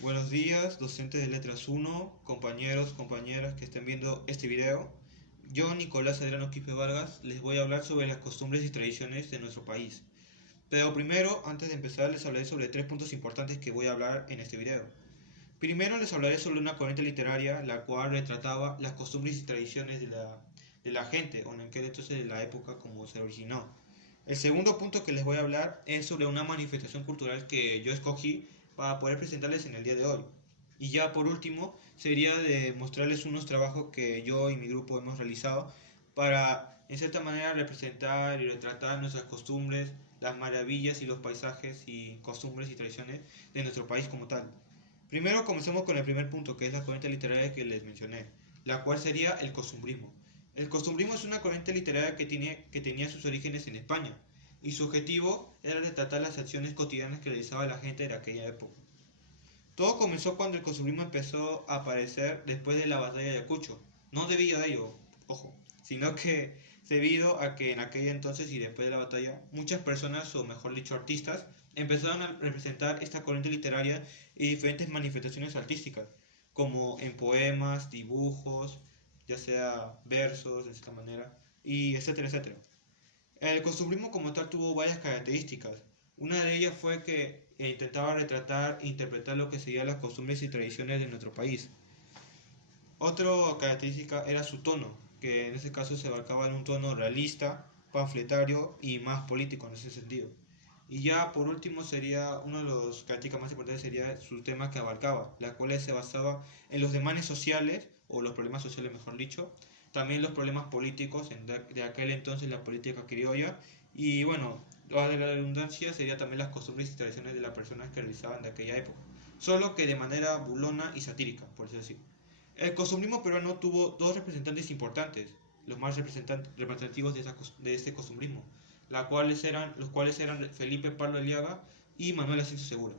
Buenos días, docentes de Letras 1, compañeros, compañeras que estén viendo este video. Yo, Nicolás Adriano Quispe Vargas, les voy a hablar sobre las costumbres y tradiciones de nuestro país. Pero primero, antes de empezar, les hablaré sobre tres puntos importantes que voy a hablar en este video. Primero, les hablaré sobre una corriente literaria la cual retrataba las costumbres y tradiciones de la gente, o en aquel entonces de la época como se originó. El segundo punto que les voy a hablar es sobre una manifestación cultural que yo escogí para poder presentarles en el día de hoy. Y ya por último, sería de mostrarles unos trabajos que yo y mi grupo hemos realizado para, en cierta manera, representar y retratar nuestras costumbres, las maravillas y los paisajes y costumbres y tradiciones de nuestro país como tal. Primero comencemos con el primer punto, que es la corriente literaria que les mencioné, la cual sería el costumbrismo. El costumbrismo es una corriente literaria que tenía sus orígenes en España, y su objetivo era retratar las acciones cotidianas que realizaba la gente de aquella época. Todo comenzó cuando el costumbrismo empezó a aparecer después de la batalla de Ayacucho, no debido a ello, ojo, sino que debido a que en aquel entonces y después de la batalla, muchas personas, o mejor dicho artistas, empezaron a representar esta corriente literaria en diferentes manifestaciones artísticas, como en poemas, dibujos, ya sea versos, de esta manera, y etcétera, etcétera. El costumbrismo como tal tuvo varias características. Una de ellas fue que intentaba retratar e interpretar lo que serían las costumbres y tradiciones de nuestro país. Otra característica era su tono, que en ese caso se abarcaba en un tono realista, panfletario y más político en ese sentido. Y ya por último sería uno de los características más importantes sería su tema que abarcaba, la cual se basaba en los demandes sociales, o los problemas sociales mejor dicho, también los problemas políticos de aquel entonces, la política criolla, y bueno, lo de la redundancia sería también las costumbres y tradiciones de las personas que realizaban de aquella época, solo que de manera burlona y satírica, por decirlo así. El costumbrismo peruano tuvo dos representantes importantes, los más representativos de este costumbrismo, los cuales eran Felipe Pardo Aliaga y Manuel Asensio Segura.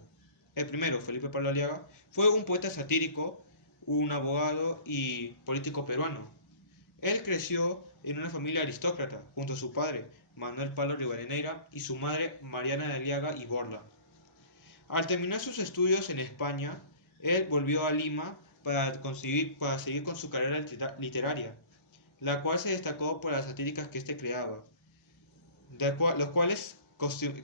El primero, Felipe Pardo Aliaga, fue un poeta satírico, un abogado y político peruano. Él creció en una familia aristócrata, junto a su padre, Manuel Palo Rivadeneira, y su madre, Mariana de Aliaga y Borla. Al terminar sus estudios en España, él volvió a Lima para seguir con su carrera literaria, la cual se destacó por las satíricas que éste creaba, los cuales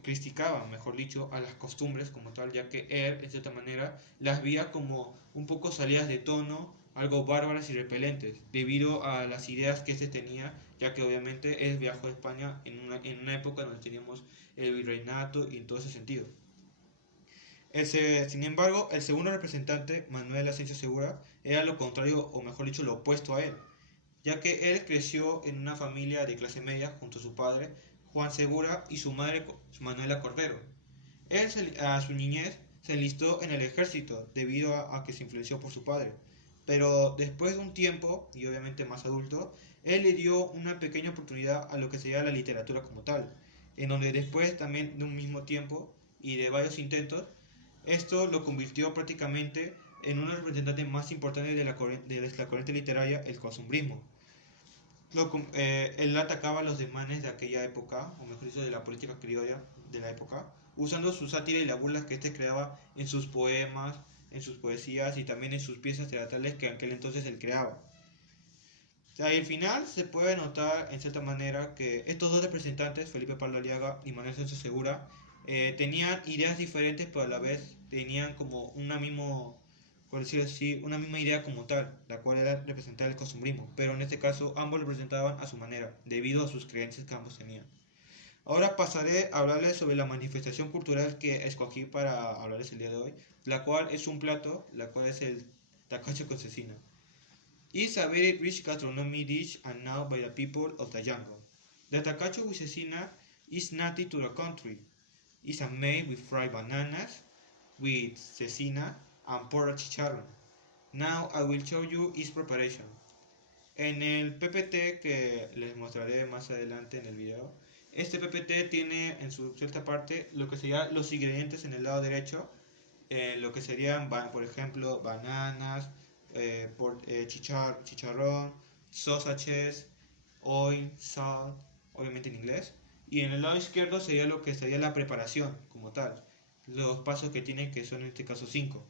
criticaban, mejor dicho, a las costumbres como tal, ya que él, en cierta manera, las veía como un poco salidas de tono, algo bárbaras y repelentes, debido a las ideas que éste tenía, ya que obviamente él viajó a España en una época donde teníamos el virreinato y en todo ese sentido. Sin embargo, el segundo representante, Manuel Asensio Segura, era lo contrario, o mejor dicho, lo opuesto a él, ya que él creció en una familia de clase media junto a su padre, Juan Segura, y su madre, Manuela Cordero. Él, a su niñez, se enlistó en el ejército debido a que se influenció por su padre. Pero después de un tiempo, y obviamente más adulto, él le dio una pequeña oportunidad a lo que sería la literatura como tal, en donde después también de un mismo tiempo y de varios intentos, esto lo convirtió prácticamente en uno de los representantes más importantes de la corriente literaria, el costumbrismo. Él atacaba los desmanes de aquella época, o mejor dicho, de la política criolla de la época, usando su sátira y las burlas que éste creaba en sus poemas, en sus poesías y también en sus piezas teatrales que en aquel entonces él creaba. O sea, y al final se puede notar en cierta manera que estos dos representantes, Felipe Pablo Aliaga y Manuel Sánchez Segura, tenían ideas diferentes, pero a la vez tenían como por decirlo así, una misma idea como tal, la cual era representar el costumbrismo, pero en este caso ambos lo representaban a su manera, debido a sus creencias que ambos tenían. Ahora pasaré a hablarles sobre la manifestación cultural que escogí para hablarles el día de hoy, la cual es un plato, la cual es el tacacho con cecina. It's a very rich gastronomic dish and known by the people of the jungle. The tacacho with cecina is native to the country. It's made with fried bananas, with cecina and pork chicharrón. Now I will show you its preparation. En el PPT que les mostraré más adelante en el video, este PPT tiene en su cierta parte lo que serían los ingredientes en el lado derecho, lo que serían, por ejemplo, bananas, chicharrón, sausages, oil, salt, obviamente en inglés. Y en el lado izquierdo sería lo que sería la preparación como tal, los pasos que tienen, que son en este caso 5.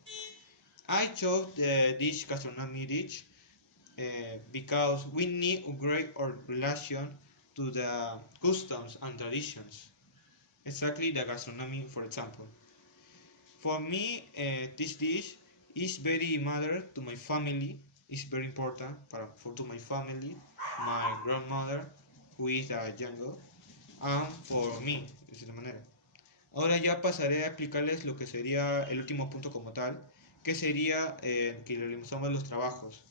I chose this gastronomy dish because we need to upgrade our relation to the customs and traditions. Exactly the gastronomy, for example. For me, this dish is very matter to my family. It's very important to my family, my grandmother, who is a jungle, and for me, de esa manera. Ahora ya pasaré a explicarles lo que sería el último punto como tal, que sería que realizamos los trabajos.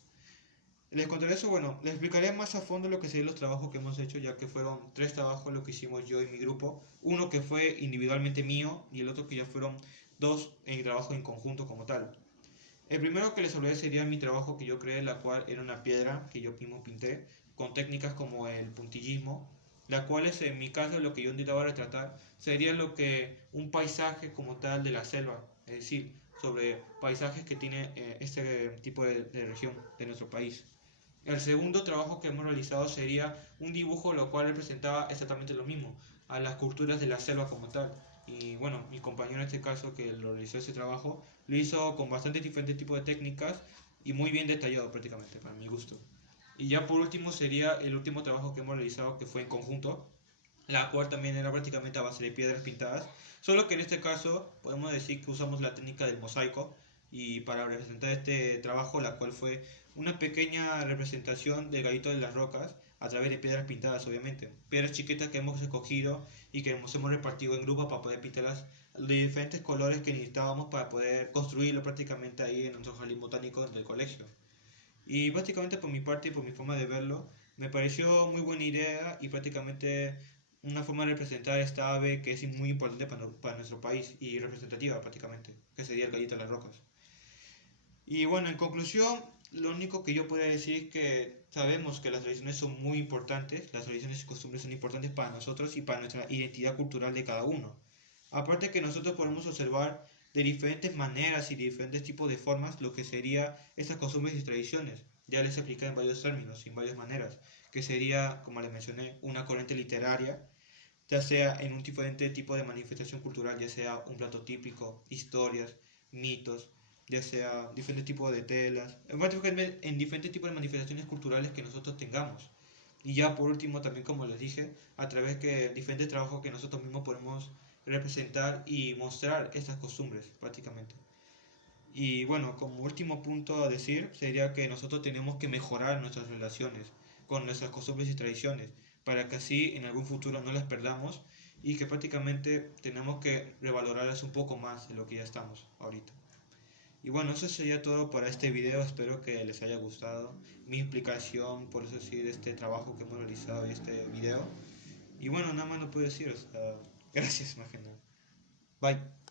Les contaré eso, bueno, les explicaré más a fondo lo que serían los trabajos que hemos hecho, ya que fueron 3 trabajos lo que hicimos yo y mi grupo. Uno que fue individualmente mío y el otro que ya fueron 2 en trabajo en conjunto como tal. El primero que les hablaré sería mi trabajo que yo creé, la cual era una piedra que yo mismo pinté, con técnicas como el puntillismo, la cual es en mi caso lo que yo intentaba retratar sería lo que un paisaje como tal de la selva, es decir, sobre paisajes que tiene este tipo de región de nuestro país. El segundo trabajo que hemos realizado sería un dibujo lo cual representaba exactamente lo mismo, a las culturas de la selva como tal. Y bueno, mi compañero en este caso que lo realizó ese trabajo, lo hizo con bastantes diferentes tipos de técnicas y muy bien detallado prácticamente, para mi gusto. Y ya por último sería el último trabajo que hemos realizado que fue en conjunto, la cual también era prácticamente a base de piedras pintadas, solo que en este caso podemos decir que usamos la técnica del mosaico y para representar este trabajo, la cual fue una pequeña representación del gallito de las rocas a través de piedras pintadas, obviamente. Piedras chiquitas que hemos escogido y que nos hemos repartido en grupos para poder pintarlas de diferentes colores que necesitábamos para poder construirlo prácticamente ahí en nuestro jardín botánico del colegio. Y básicamente por mi parte y por mi forma de verlo, me pareció muy buena idea y prácticamente una forma de representar esta ave que es muy importante para nuestro país y representativa prácticamente, que sería el gallito de las rocas. Y bueno, en conclusión, lo único que yo podría decir es que sabemos que las tradiciones son muy importantes, las tradiciones y costumbres son importantes para nosotros y para nuestra identidad cultural de cada uno. Aparte que nosotros podemos observar de diferentes maneras y diferentes tipos de formas lo que sería estas costumbres y tradiciones. Ya les expliqué en varios términos y en varias maneras, que sería, como les mencioné, una corriente literaria, ya sea en un diferente tipo de manifestación cultural, ya sea un plato típico, historias, mitos, ya sea diferentes tipos de telas, en diferentes tipos de manifestaciones culturales que nosotros tengamos. Y ya por último, también como les dije, a través de diferentes trabajos que nosotros mismos podemos representar y mostrar estas costumbres prácticamente. Y bueno, como último punto a decir sería que nosotros tenemos que mejorar nuestras relaciones con nuestras costumbres y tradiciones para que así en algún futuro no las perdamos y que prácticamente tenemos que revalorarlas un poco más de lo que ya estamos ahorita. Y bueno, eso sería todo para este video, espero que les haya gustado mi explicación, por eso decir, este trabajo que hemos realizado y este video. Y bueno, nada más no puedo decir, o sea, gracias más que nada. Bye.